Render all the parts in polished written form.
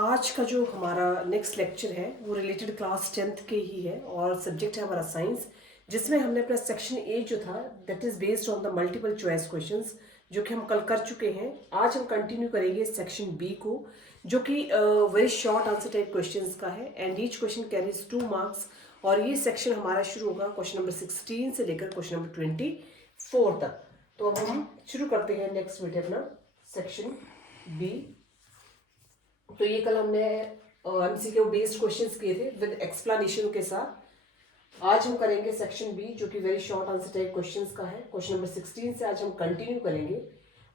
आज का जो हमारा नेक्स्ट लेक्चर है वो रिलेटेड क्लास 10th के ही है और सब्जेक्ट है हमारा साइंस, जिसमें हमने अपना सेक्शन ए जो था that is based on the multiple choice questions जो कि हम कल कर चुके हैं। आज हम कंटिन्यू करेंगे सेक्शन बी को, जो कि very short answer type questions का है and each question carries 2 marks. और ये सेक्शन हमारा शुरू होगा क्वेश्चन नंबर 16 से लेकर क्वेश्चन नंबर 24 तक। तो अब हम शुरू करते हैं नेक्स्ट वीडियो अपना सेक्शन बी। तो ये कल हमने एमसीक्यू बेस्ड क्वेश्चंस किए थे विद एक्सप्लेनेशन के साथ। आज हम करेंगे सेक्शन बी जो कि very short answer type questions का है। क्वेश्चन नंबर 16 से आज हम कंटिन्यू करेंगे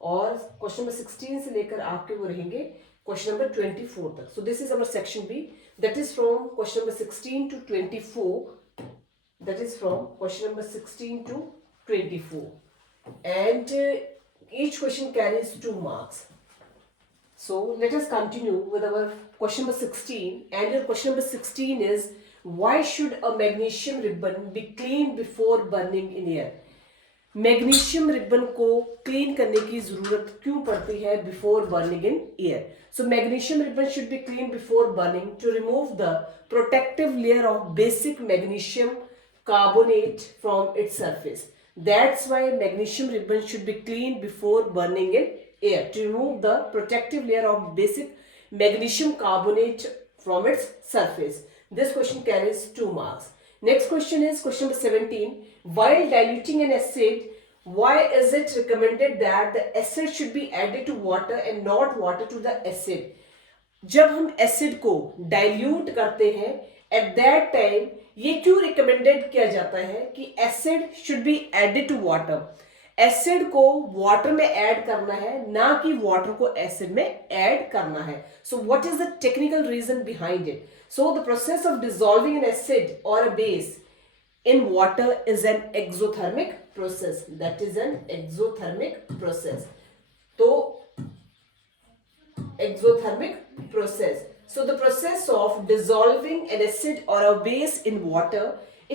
और क्वेश्चन नंबर 16 से लेकर आपके वो रहेंगे क्वेश्चन नंबर 24 तक। So this is our section B that is from question number 16 to 24, that is from question number 16 to 24 and each question carries 2 marks. So let us continue with our question number 16, and your question number 16 is why should a magnesium ribbon be cleaned before burning in air? Magnesium ribbon को clean करने की जरूरत क्यों पड़ती है before burning in air? So magnesium ribbon should be clean before burning to remove the protective layer of basic magnesium carbonate from its surface. That's why magnesium ribbon should be cleaned before burning in air to remove the protective layer of basic magnesium carbonate from its surface. This question carries 2 marks. Next question is question number 17. While diluting an acid, why is it recommended that the acid should be added to water and not water to the acid? जब हम acid को dilute करते हैं eight that time ये क्यों recommended किया जाता है कि acid should be added to water? Acid को वाटर में ऐड करना है, ना कि वाटर को एसिड में ऐड करना है। So what is the technical reason behind it? So the process of dissolving an acid और a base in water is an exothermic process. That is an exothermic process. So exothermic process. So the process of dissolving an acid or a base in water,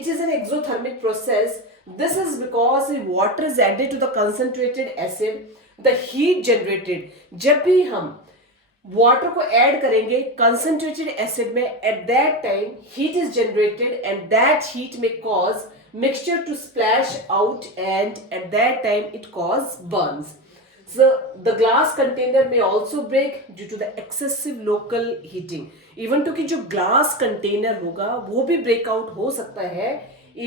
it is an exothermic process. This is because the water is added to the concentrated acid. The heat generated, जब भी हम water को add करेंगे concentrated acid में, at that time heat is generated and that heat may cause mixture to splash out and at that time it cause burns. So the glass container may also break due to the excessive local heating. Even to कि जो glass container होगा वो भी break out हो सकता है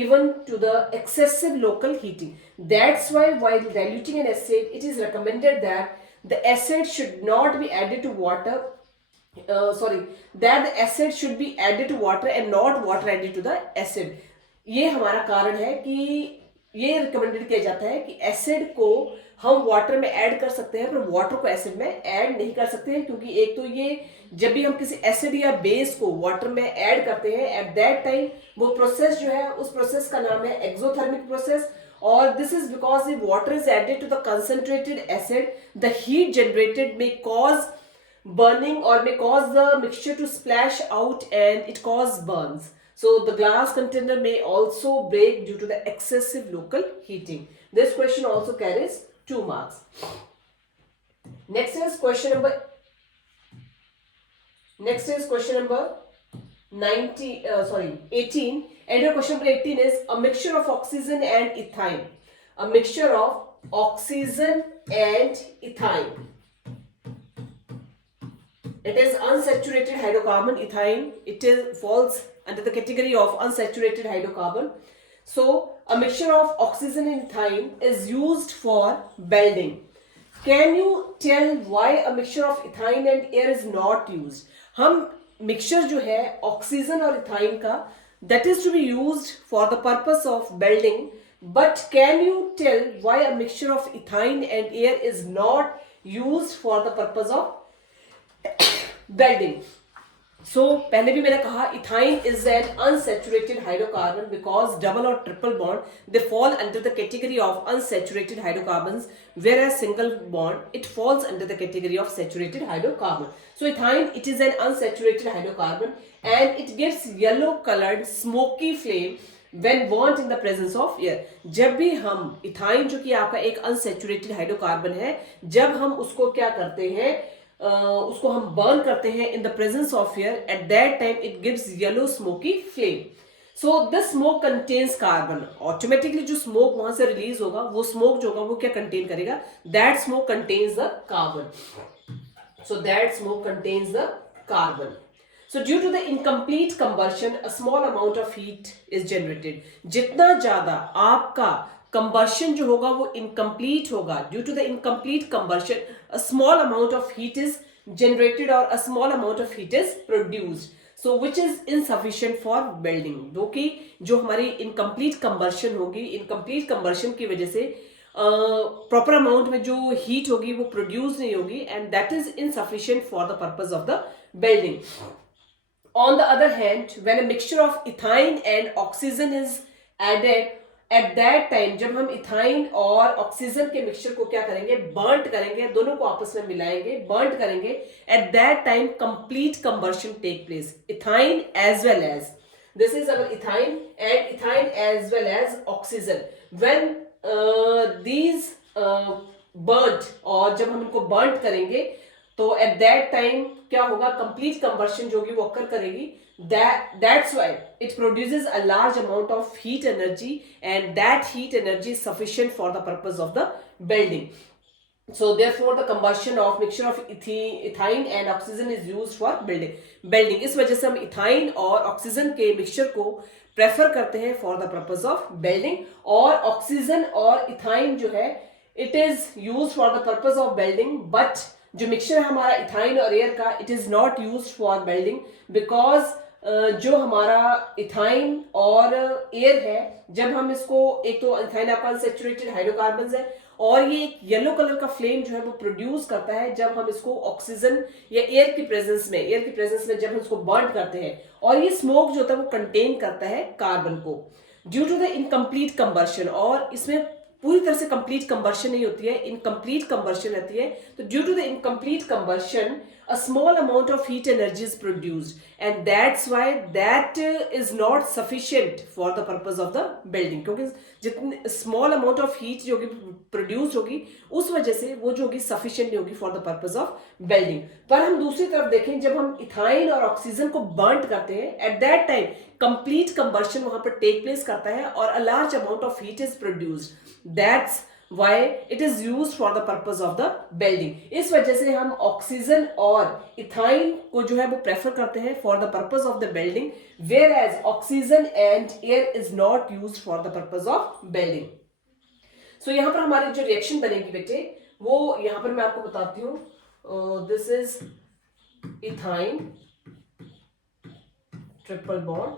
even to the excessive local heating. That's why while diluting an acid, it is recommended that the acid should not be added to water. That the acid should be added to water and not water added to the acid. ये हमारा कारण है कि ये recommended किया जाता है कि एसिड को हम वाटर में ऐड कर सकते हैं पर वाटर को एसिड में ऐड नहीं कर सकते हैं, क्योंकि एक तो ये जब भी हम किसी एसिड या बेस को वाटर में ऐड करते हैं एट दैट टाइम वो प्रोसेस जो है उस प्रोसेस का नाम है exothermic process. Or this is because the water is added to the concentrated acid, the heat generated may cause burning or may cause the mixture to splash out and it cause burns. So the glass container may also break due to the excessive local heating. This question also carries 2 marks. Next is question number 18, and your question number 18 is a mixture of oxygen and ethine. A mixture of oxygen and ethine. It is unsaturated hydrocarbon. Ethine, it falls under the category of unsaturated hydrocarbon. So a mixture of oxygen and ethine is used for welding. Can you tell why a mixture of ethine and air is not used? हम mixture जो है oxygen और ethyne का that is to be used for the purpose of welding, but can you tell why a mixture of ethine and air is not used for the purpose of welding? So पहले भी मैंने कहा ethyne is an unsaturated hydrocarbon because double or triple bond they fall under the category of unsaturated hydrocarbons, whereas single bond it falls under the category of saturated hydrocarbon. So ethine, it is an unsaturated hydrocarbon and it gives yellow colored smoky flame when burnt in the presence of air. जब भी हम ethyne जो कि आपका एक unsaturated hydrocarbon है, जब हम उसको क्या करते हैं उसको हम बर्न करते हैं in the presence of air, eight that time it gives yellow smoky flame. So this smoke contains carbon. Automatically जो स्मोक वहां से रिलीज होगा, वो स्मोक जो होगा वो क्या कंटेन करेगा? That smoke contains the carbon. So that smoke contains the carbon. So due to the incomplete combustion, a small amount of heat is generated. जितना ज्यादा आपका combustion जो होगा वो incomplete होगा, due to the incomplete combustion, a small amount of heat is generated or a small amount of heat is produced. So which is insufficient for building. जो कि जो हमारी incomplete combustion होगी, incomplete combustion की वजह से proper amount में जो हीट होगी वो प्रोड्यूस नहीं होगी, and that is insufficient for the purpose of the building. On the other hand, when a mixture of ethyne and oxygen is added, at that time जब हम इथाइन और oxygen के मिक्सचर को क्या करेंगे? बर्न करेंगे, दोनों को आपस में मिलाएंगे, बर्न करेंगे. At that time complete combustion take place. Ethyne as well as, this is our ethyne, and ethyne as well as oxygen. When these burnt, और जब हम इनको बर्न करेंगे तो एट दैट टाइम क्या होगा? कंप्लीट कंबर्शन जो होगी वो अकर करेगी. That's why it produces a large amount of heat energy, and that heat energy is sufficient for the purpose of the building. So therefore the combustion of mixture of ethyne and oxygen is used for building. इस वजह से हम ethyne और oxygen के mixture को prefer करते हैं for the purpose of building. और ऑक्सीजन और इथाइन जो है it is use for the purpose of building, but जो मिक्सचर है हमारा इथाइन और एयर का, it is not use for building, because जो हमारा इथाइन और एयर है, जब हम इसको, एक तो इथाइन आपका अनसैचुरेटेड हाइड्रोकार्बन है, और ये एक येलो कलर का फ्लेम जो है वो प्रोड्यूस करता है जब हम इसको ऑक्सीजन या एयर की प्रेजेंस में जब हम इसको बर्न करते हैं, और ये स्मोक जो होता है वो कंटेन करता है कार्बन को. Due to the incomplete combustion, और इसमें पूरी तरह से कंप्लीट कंबर्शन नहीं होती है, इनकम्प्लीट कंबर्शन रहती है. तो due to the incomplete combustion a small amount of heat energy is produced, and that's why that is not sufficient for the purpose of the building. क्योंकि जितनी small amount of heat जो होगी produce होगी, उस वजह से वो जो होगी सफिशिएंट नहीं होगी for the purpose of building. पर हम दूसरी तरफ देखें, जब हम इथाइन और ऑक्सीजन को बर्न करते हैं, eight that time complete combustion वहां पर टेक प्लेस करता है और a large amount of heat is produced. That's why it is used for the purpose of the building. इस वजह से हम ऑक्सीजन और इथाइन को जो है वो प्रेफर करते हैं for the purpose of the building, whereas oxygen and air is not used for the purpose of building. So यहाँ पर हमारी जो रिएक्शन बनेगी बेटे, वो यहाँ पर मैं आपको बताती हूँ. This is ethyne, triple bond,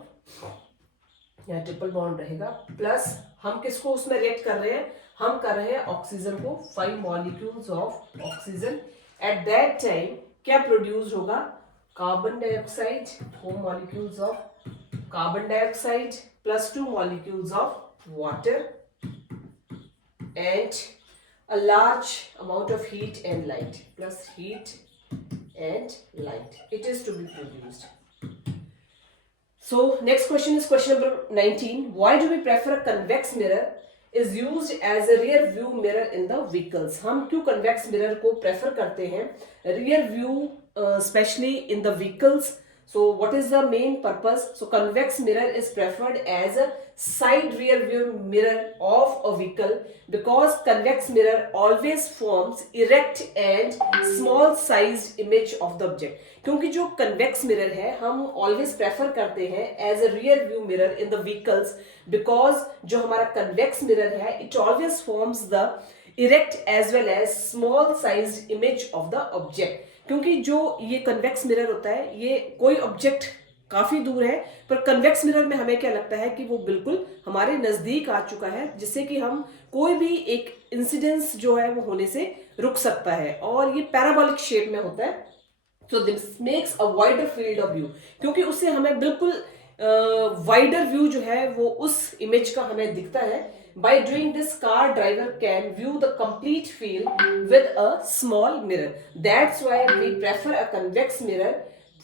यहाँ ट्रिपल बॉन्ड रहेगा, प्लस हम किसको उसमें रिएक्ट कर रहे हैं? हम कर रहे हैं ऑक्सीजन को, 5 molecules of oxygen. Eight that time क्या प्रोड्यूस होगा? Carbon dioxide, 4 molecules of carbon dioxide plus 2 molecules of water, and a large amount of heat and light, plus heat and light. It is to be produced. So next question is question number 19. Why do we prefer a convex mirror is used as a rear view mirror in the vehicles? हम क्यों convex mirror को prefer करते हैं rear view especially in the vehicles? So what is the main purpose? So convex mirror is preferred as a side rear view mirror of a vehicle because convex mirror always forms erect and small sized image of the object. क्योंकि जो convex mirror है हम always prefer करते हैं as a rear view mirror in the vehicles because जो हमारा convex mirror है it always forms the erect as well as small sized image of the object. क्योंकि जो ये कन्वेक्स मिरर होता है ये कोई ऑब्जेक्ट काफी दूर है पर कन्वेक्स मिरर में हमें क्या लगता है कि वो बिल्कुल हमारे नजदीक आ चुका है जिससे कि हम कोई भी एक इंसिडेंस जो है वो होने से रुक सकता है और ये पैराबोलिक शेप में होता है. So this makes a wider field of view क्योंकि उससे हमें बिल्कुल वाइडर व्यू जो है वो उस इमेज का हमें दिखता है. By doing this, car driver can view the complete field with a small mirror. That's why we prefer a convex mirror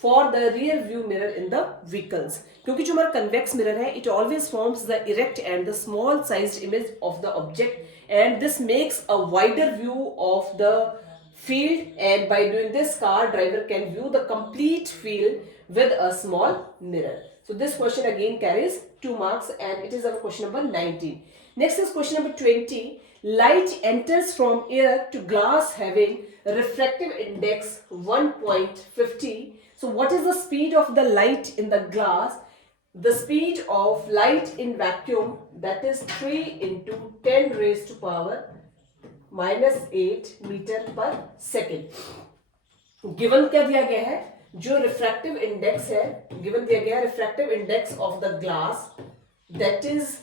for the rear view mirror in the vehicles. क्योंकि जो हमारा convex mirror है, it always forms the erect and the small sized image of the object, and this makes a wider view of the field, and by doing this, car driver can view the complete field with a small mirror. So this question again carries 2 marks, and it is our question number 19. Next is question number 20. Light enters from air to glass having refractive index 1.50. So what is the speed of the light in the glass? The speed of light in vacuum, that is 3 into 10 raised to power -8 metre पर second. Given क्या दिया गया है? जो refractive index है, given दिया गया है refractive index of the glass, that is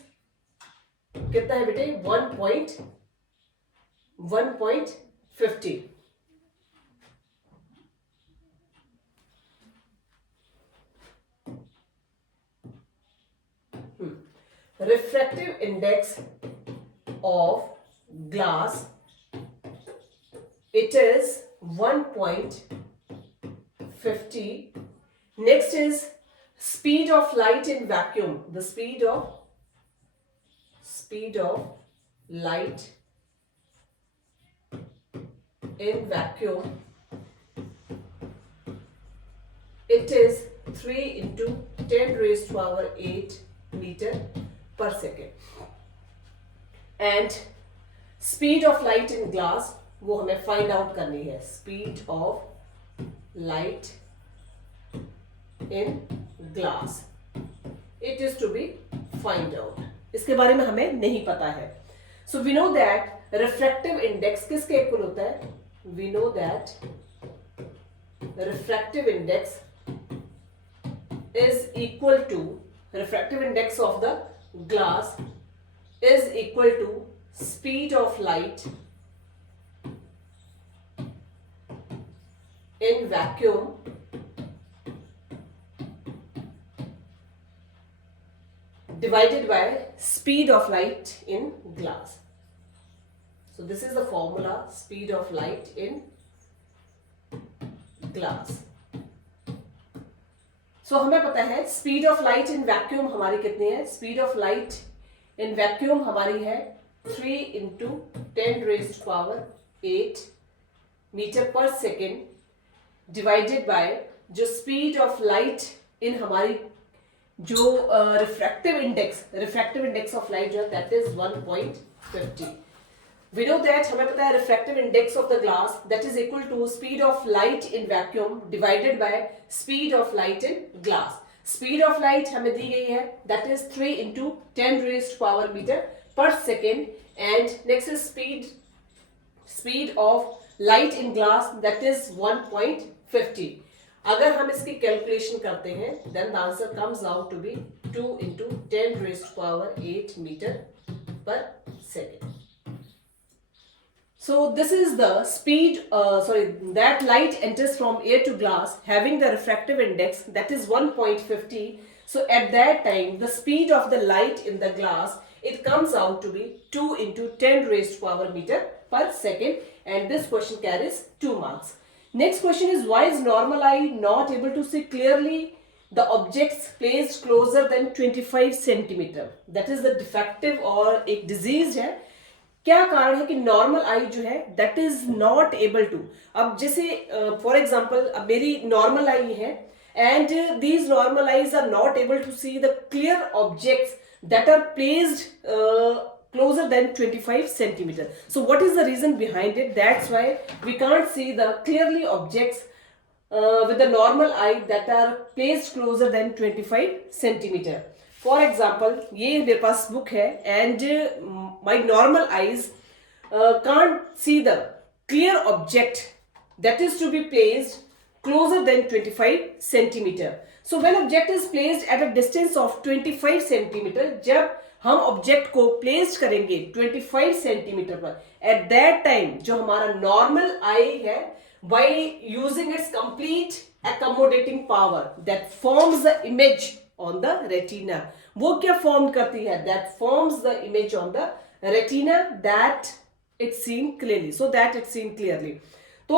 कितना है बेटे? 1.50। refractive index of glass, it is 1.50. Next is speed of light in vacuum. The speed of light in vacuum, it is 3 into 10 raised to power 8 meter per second. And speed of light in glass, वो हमें find out करनी है। Speed of light in glass, it is to be find out. इसके बारे में हमें नहीं पता है। So we know that refractive index किसके इक्वल होता है? We know that refractive index is equal to, refractive index of the glass is equal to speed of light in vacuum divided by speed of light in glass. So this is the formula, speed of light in glass. सो हमें पता है speed of light in vacuum हमारी कितनी है? Speed of light in vacuum हमारी है 3 into 10 raised power 8 metre पर second divided by जो स्पीड ऑफ लाइट इन हमारी जो रिफ्रैक्टिव इंडेक्स ऑफ लाइट जो है that is 1.50. We know that हमें पता है refractive index of the glass that is equal to speed of light in vacuum divided by speed of light in glass. Speed of light हमें दी गई है that is 3 into 10 raised power meter per second, and next is speed of light in glass that is 1.50. अगर हम इसकी calculation करते हैं then the answer comes out to be 2 into 10 raised power 8 meter per second. So this is the speed, that light enters from air to glass having the refractive index that is 1.50. So at that time, the speed of the light in the glass, it comes out to be 2 into 10 raised power meter per second, and this question carries 2 marks. Next question is, why is normal eye not able to see clearly the objects placed closer than 25 centimeter? That is the defective or एक disease है। क्या कारण है कि normal eye जो है that is not able to, अब जैसे फॉर एग्जांपल अब मेरी नॉर्मल आई है and these normal eyes are not able to see the clear objects that are placed closer than 25 centimeter. So what is the reason behind it? That's why we can't see the clearly objects with the normal eye that are placed closer than 25 centimeter. For example ये मेरे पास book है and my normal eyes can't see the clear object that is to be placed closer than 25 centimetre. So when object is placed at a distance of 25 centimetre, जब हम object को placed करेंगे 25 centimetre पर, eight that time जो हमारा normal eye है by using its complete accommodating power that forms the image on the retina. वो क्या फॉर्म करती है? that forms the image on the retina that it seen clearly, so that it seen clearly. तो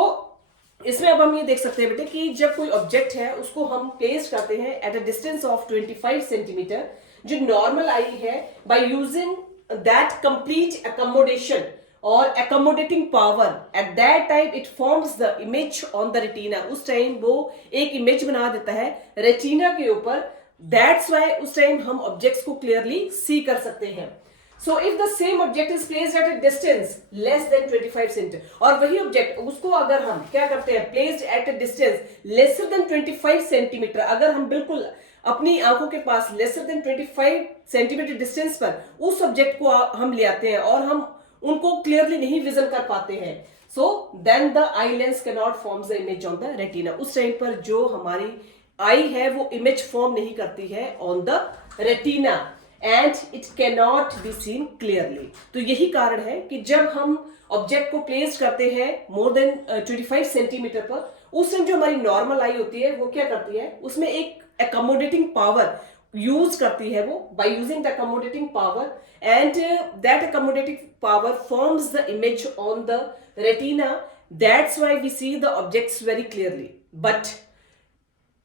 इसमें अब हम ये देख सकते हैं बेटे कि जब कोई ऑब्जेक्ट है उसको हम प्लेस करते हैं eight a distance of 25 centimetre, जो नॉर्मल आई है by using that complete accommodation और accommodating power, at that time it forms the image on the retina. उस टाइम वो एक इमेज बना देता है रेटिना के ऊपर. That's why उस टाइम हम ऑब्जेक्ट्स को क्लियरली सी कर सकते हैं. So if the same object is placed at a distance less than 25 cm, और वही ऑब्जेक्ट उसको अगर हम क्या करते हैं, placed at a distance lesser than 25 cm, अगर हम बिल्कुल अपनी आंखों के पास lesser than 25 cm डिस्टेंस पर उस ऑब्जेक्ट को हम ले आते हैं और हम उनको क्लियरली नहीं विजन कर पाते हैं, so then the eye lens can not form the image on the retina. उस टाइम पर जो हमारी आई है वो इमेज फॉर्म नहीं करती है on the retina and it can not be seen clearly. तो यही कारण है कि जब हम ऑब्जेक्ट को प्लेस करते हैं मोर देन 25 सेंटीमीटर पर, उस टाइम जो हमारी नॉर्मल आई होती है वो क्या करती है, उसमें एक accommodating power यूज करती है वो, by using the accommodating power, and that accommodating power forms the image on the retina. That's why we see the objects very clearly. But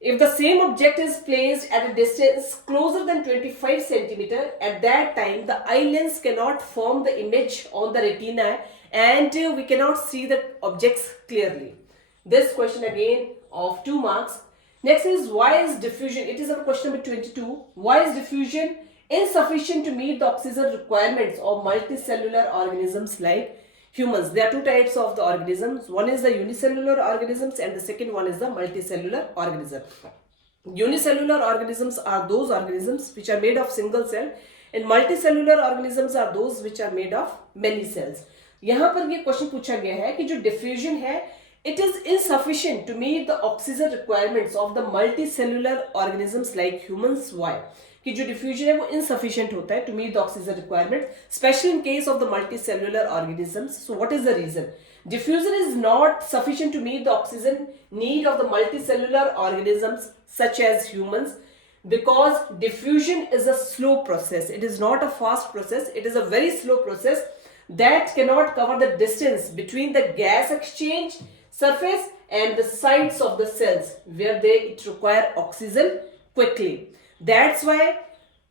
if the same object is placed at a distance closer than 25 centimeter, at that time the eye lens cannot form the image on the retina and we cannot see the objects clearly. This question again of 2 marks. Next is, why is diffusion, it is our question number 22, why is diffusion insufficient to meet the oxygen requirements of multicellular organisms like humans? There are two types of the organisms. One is the unicellular organisms and the second one is the multicellular organism. Unicellular organisms are those organisms which are made of single cell and multicellular organisms are those which are made of many cells. यहाँ पर ये question पूछा गया है कि जो diffusion है it is insufficient to meet the oxygen requirements of the multicellular organisms like humans. Why? कि जो diffusion है वो insufficient होता है to meet the oxygen requirement, especially in case of the multicellular organisms. So what is the reason? Diffusion is not sufficient to meet the oxygen need of the multicellular organisms such as humans because diffusion is a slow process. It is not a fast process. It is a very slow process that cannot cover the distance between the gas exchange surface and the sides of the cells where it require oxygen quickly. That's why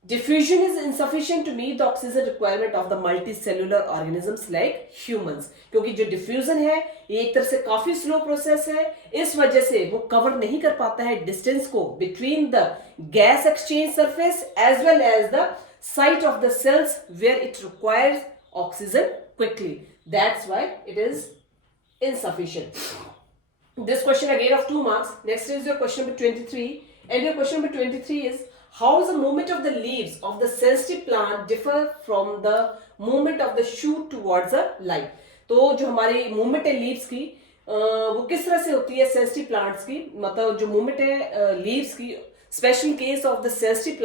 diffusion is insufficient to meet the oxygen requirement of the multicellular organisms like humans. क्योंकि जो diffusion है ये एक तरह से काफी slow process है, इस वजह से वो cover नहीं कर पाता है distance को between the gas exchange surface as well as the site of the cells where it requires oxygen quickly. That's why it is insufficient. This question again of 2 marks. Next is your question number 23, and your question number 23 is, how does the movement of the leaves of the sensitive plant differ from the movement of the shoot towards the light? तो जो हमारी movement है leaves की वो किस तरह से होती है सेंसिटिव प्लांट्स की, मतलब जो मूवमेंट है लीव्स की, special case of the sensitive